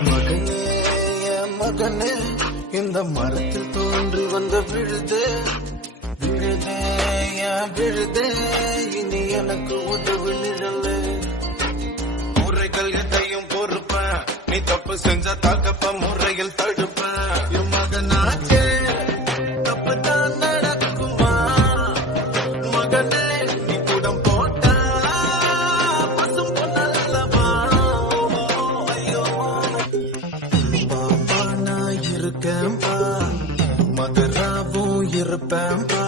மகனே என் மகனே இந்த மரத்தில் தோன்றி வந்த விழுதே விழுதே என் விழுதே இனி எனக்கு உதவு நிழலே முறைகள் எதையும் பொறுப்பேன் நீ தப்பு செஞ்ச தாக்கப்ப முறையில் தடுப்பேன் என் மகனாச்சே தப்பு தான் நடக்குமா மகனே நீ கூடம் போட்டா பசும் பொன்னல்லவா ஐயோ பாப்பா நான் இருக்கேன்பா மகராவும் இருப்பேன்பா